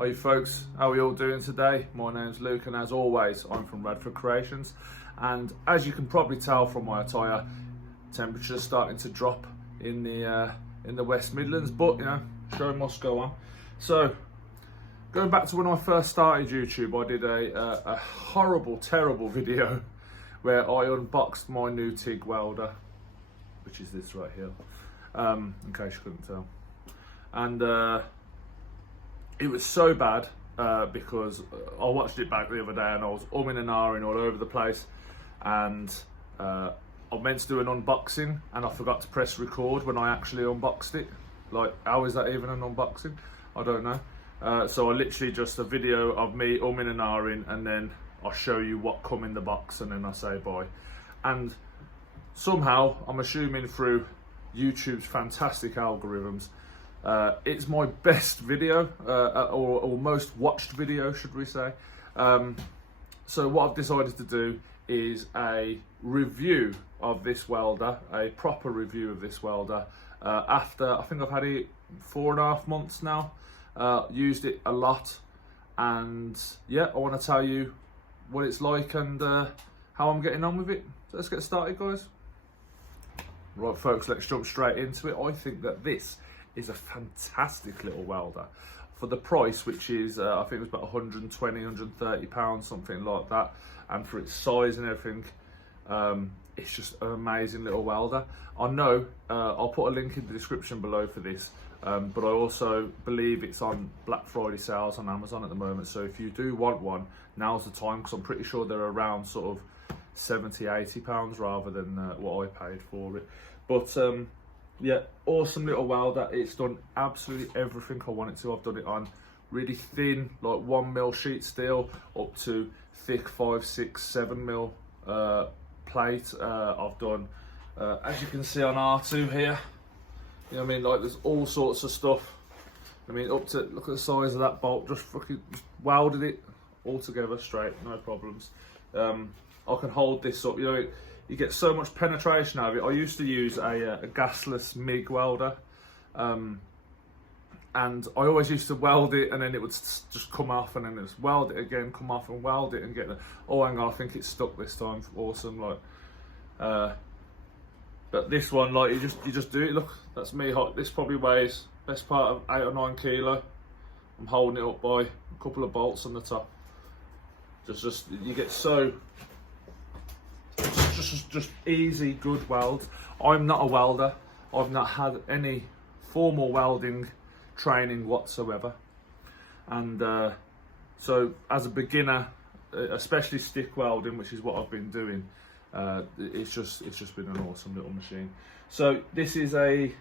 Hi folks, how are we all doing today? My name's Luke and as always I'm from Radford Creations, and as you can probably tell from my attire, temperature's starting to drop in the West Midlands, but you know, show must go on. So going back to when I first started YouTube, I did a horrible, terrible video where I unboxed my new TIG welder, which is this right here, in case you couldn't tell. And it was so bad because I watched it back the other day and I was umming and ahhing all over the place, and I meant to do an unboxing and I forgot to press record when I actually unboxed it. Like, how is that even an unboxing? I don't know. So I literally just a video of me umming and ahhing, and then I'll show you what come in the box and then I say bye. And somehow, I'm assuming through YouTube's fantastic algorithms, it's my best video, or most watched video, should we say. So what I've decided to do is a review of this welder, a proper review of this welder, after, I think I've had it 4.5 months now, used it a lot, and yeah, I want to tell you what it's like and how I'm getting on with it. So let's get started, guys. Right folks, let's jump straight into it. I think that this is a fantastic little welder for the price, which is I think it was about 120, 130 pounds, something like that, and for its size and everything, it's just an amazing little welder. I know I'll put a link in the description below for this, but I also believe it's on Black Friday sales on Amazon at the moment, so if you do want one, now's the time, because I'm pretty sure they're around sort of 70, 80 pounds rather than what I paid for it. But yeah, awesome little welder. It's done absolutely everything I want it to. I've done it on really thin, like 1mm sheet steel, up to thick 5, 6, 7mm plate. I've done, as you can see on R2 here, you know what I mean, like there's all sorts of stuff. I mean, up to, look at the size of that bolt, just welded it all together straight, no problems. I can hold this up, you know, you get so much penetration out of it. I used to use a gasless MIG welder, and I always used to weld it and then it would just come off, and then just weld it again, come off and weld it and get the, oh hang on, I think it's stuck this time, awesome. Like, but this one, like, you just do it. Look, that's me. This probably weighs best part of 8 or 9 kilo. I'm holding it up by a couple of bolts on the top. Just you get so just easy, good welds. I'm not a welder. I've not had any formal welding training whatsoever, and so as a beginner, especially stick welding, which is what I've been doing, it's just been an awesome little machine. So this is a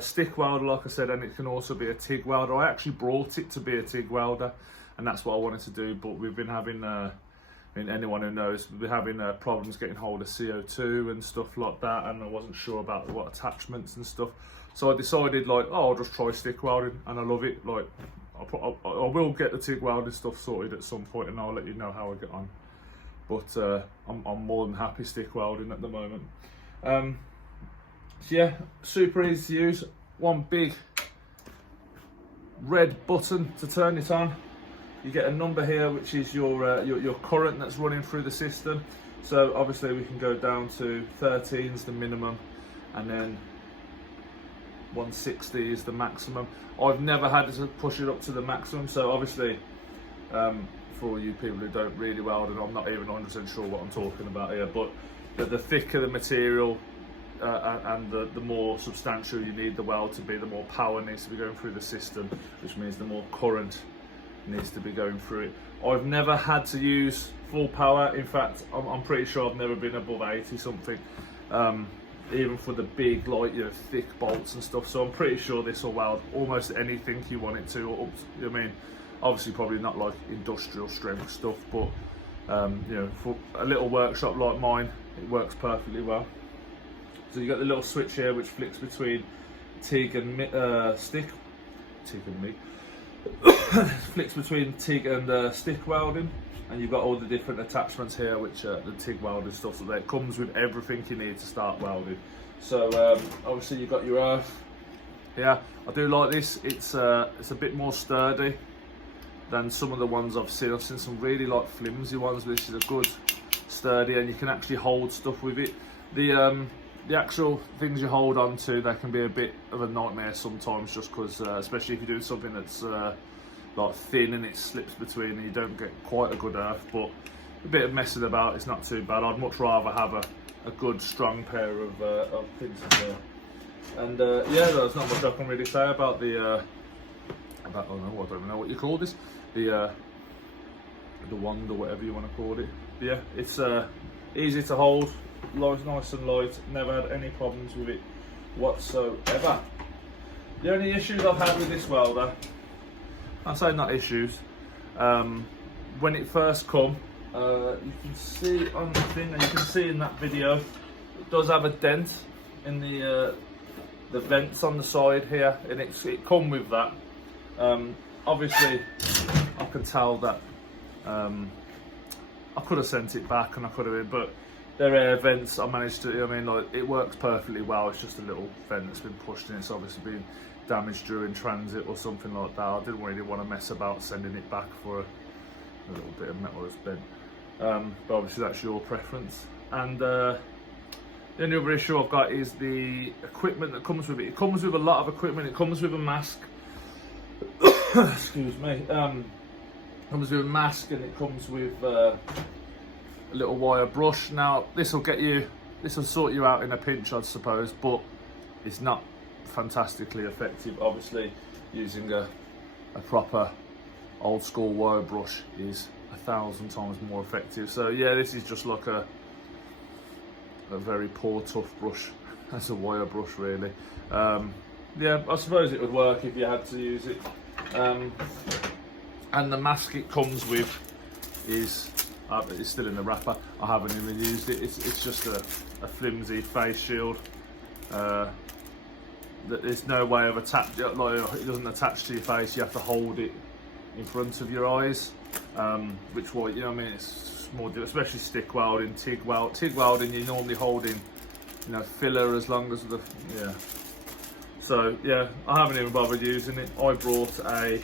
stick welder, like I said, and it can also be a TIG welder. I actually brought it to be a TIG welder, and that's what I wanted to do, but we've been having I mean, anyone who knows, we're having problems getting hold of CO2 and stuff like that, and I wasn't sure about what attachments and stuff. So I decided, like, oh, I'll just try stick welding, and I love it. Like, I will get the TIG welding stuff sorted at some point, and I'll let you know how I get on. But I'm more than happy stick welding at the moment. So yeah, super easy to use. One big red button to turn it on. You get a number here, which is your current that's running through the system. So obviously we can go down to 13 is the minimum, and then 160 is the maximum. I've never had to push it up to the maximum, so obviously for all you people who don't really weld, and I'm not even 100% sure what I'm talking about here, but the thicker the material and the more substantial you need the weld to be, the more power needs to be going through the system, which means the more current needs to be going through it. I've never had to use full power. In fact, I'm pretty sure I've never been above 80 something, even for the big, like, you know, thick bolts and stuff. So I'm pretty sure this will weld almost anything you want it to. Or up to, I mean, obviously probably not like industrial strength stuff, but you know, for a little workshop like mine, it works perfectly well. So you got the little switch here which flicks between TIG and stick. TIG and MIG. Flicks between TIG and stick welding, and you've got all the different attachments here, which the TIG welding stuff. So it comes with everything you need to start welding. So obviously you've got your earth. Yeah, I do like this. It's a bit more sturdy than some of the ones I've seen. I've seen some really like flimsy ones, but this is a good sturdy, and you can actually hold stuff with it. The actual things you hold on to, they can be a bit of a nightmare sometimes, just because, especially if you're doing something that's like thin and it slips between and you don't get quite a good earth. But a bit of messing about, it's not too bad. I'd much rather have a good strong pair of pincers there. And yeah, there's not much I can really say about the I don't even know what you call this, the wand or whatever you want to call it. But yeah, it's easy to hold, nice and light. Never had any problems with it whatsoever. The only issues I've had with this welder, I say not issues, when it first come, you can see on the thing, and you can see in that video, it does have a dent in the vents on the side here, and it come with that. Obviously, I can tell that I could have sent it back, and I could have, but they're air vents. I managed to, I mean, like, it works perfectly well. It's just a little vent that's been pushed in. It's obviously been damaged during transit or something like that. I didn't really want to mess about sending it back for a little bit of metal that's bent. But obviously that's your preference. And the only other issue I've got is the equipment that comes with it. It comes with a lot of equipment. It comes with a mask. Excuse me. Comes with a mask, and it comes with a little wire brush. Now this will sort you out in a pinch, I suppose, but it's not fantastically effective. Obviously, using a proper old school wire brush is 1,000 times more effective. So yeah, this is just like a very poor tough brush as a wire brush, really. Yeah, I suppose it would work if you had to use it. And the mask it comes with is it's still in the wrapper. I haven't even used it. It's just a flimsy face shield. There's no way of attach. Like, it doesn't attach to your face. You have to hold it in front of your eyes, which, what, you know, I mean, it's more, especially stick welding, TIG welding. You're normally holding, you know, filler as long as yeah. So yeah, I haven't even bothered using it. I brought a.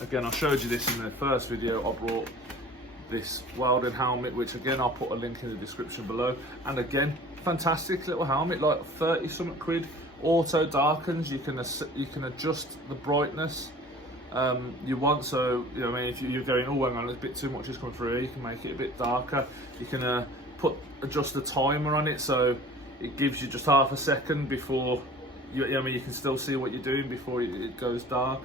Again, I showed you this in the first video. I brought this Welded helmet, which again I'll put a link in the description below. And again, fantastic little helmet, like 30 something quid. Auto darkens. You can adjust the brightness you want. So, you know, I mean, if you're going, oh, hang on, there's a bit too much is coming through here, you can make it a bit darker. You can adjust the timer on it, so it gives you just half a second before you can still see what you're doing before it goes dark.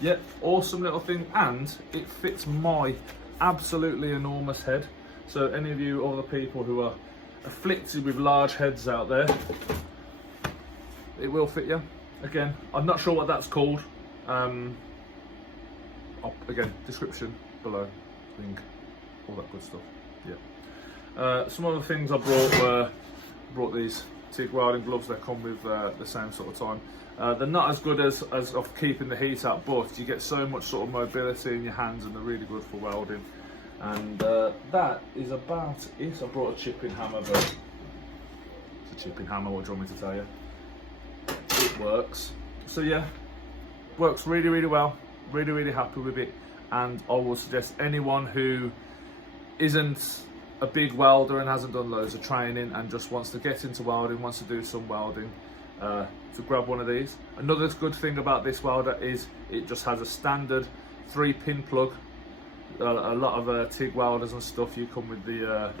Yeah, awesome little thing, and it fits my absolutely enormous head. So any of you other people who are afflicted with large heads out there, it will fit you. Again, I'm not sure what that's called. Again, description below, link, all that good stuff. Yeah. Some other things I brought these TIG welding gloves. They come with the same sort of time. They're not as good as of keeping the heat out, but you get so much sort of mobility in your hands, and they're really good for welding. And that is about it. I brought a chipping hammer, but it's a chipping hammer. What do you want me to tell you? It works. So yeah, works really, really well. Really, really happy with it. And I will suggest anyone who isn't a big welder and hasn't done loads of training and just wants to get into welding, wants to do some welding, to grab one of these. Another good thing about this welder is it just has a standard 3-pin plug. A lot of TIG welders and stuff, you come with the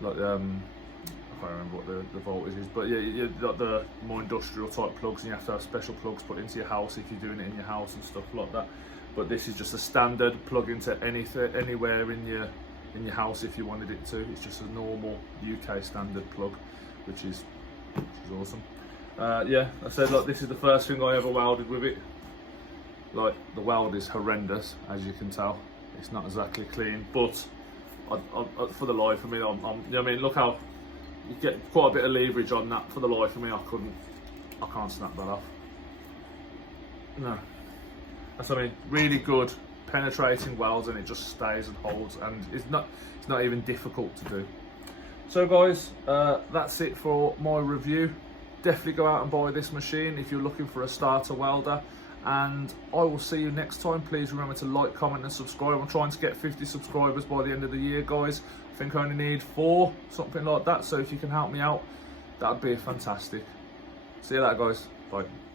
like I can't remember what the voltage is, but yeah, you've got the more industrial type plugs, and you have to have special plugs put into your house if you're doing it in your house and stuff like that. But this is just a standard plug into anywhere in your house if you wanted it to. It's just a normal UK standard plug, which is awesome. Yeah, I said, look, this is the first thing I ever welded with it. Like, the weld is horrendous, as you can tell. It's not exactly clean, but for the life of me, you know what I mean, look how you get quite a bit of leverage on that. For the life of me, I can't snap that off. No, that's what I mean. Really good penetrating welds, and it just stays and holds, and it's not even difficult to do. So guys, that's it for my review. Definitely go out and buy this machine if you're looking for a starter welder, and I will see you next time. Please remember to like, comment and subscribe. I'm trying to get 50 subscribers by the end of the year, guys. I think I only need 4, something like that, so if you can help me out, that'd be fantastic. See you later, guys. Bye.